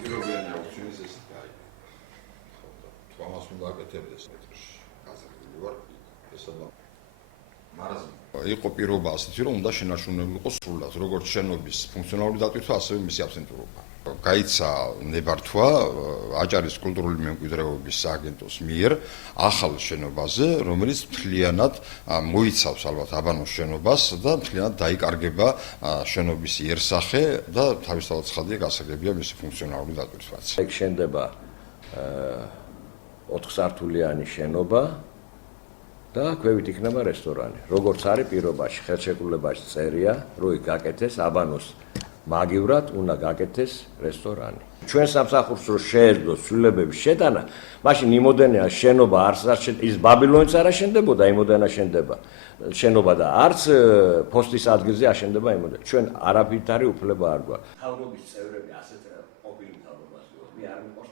პირობიანი აუქციონის ეს გაიგე. თვამას უნდა აკეთებდეს მეტრში. გაზრდილი ვარ ესადა. მარაზმი. იყო პირობა ასეთი, რომ უნდა შენარჩუნებულიყო სრულად, როგორც შენობის ფუნქციონალური დატვირთვა, ასევე მისი აბსენტურობა. გაიცა ნებართვა აჭარის კულტურული მემკვიდრეობის სააგენტოს მიერ ახალ შენობაზე, რომელიც მთლიანად მოიცავს ალბათ აბანოს შენობას და მთლიანად დაიკარგება შენობის იერსახე და თავისთავად ცხადია გასაგებია მისი ფუნქციონალური დატვირთვაც. ეგ შენდება 4 სართულიანი შენობა და ქვევით იქნება რესტორანი. როგორც არის პირობაში, ხელშეკრულებაში წერია, რომ იქ გაკეთეს აბანოს მაგივრად უნდა გაკეთეს რესტორანი. ჩვენ სამსახურს რო შეეძლოს ცვლილებების შეტანა, მაშინ იმოდენია შენობა არც ის ბაბილონიც არ აშენდებოდა, იმოდენა შენდება შენობა და არც ფოსტის ადგილზე აშენდება იმოდენა. ჩვენ არაფრით არის უფლება არ გვაქვს. მთავრობის წევრები ასეთ ყოფილი მთავრობაზე, მე არ მიყვარს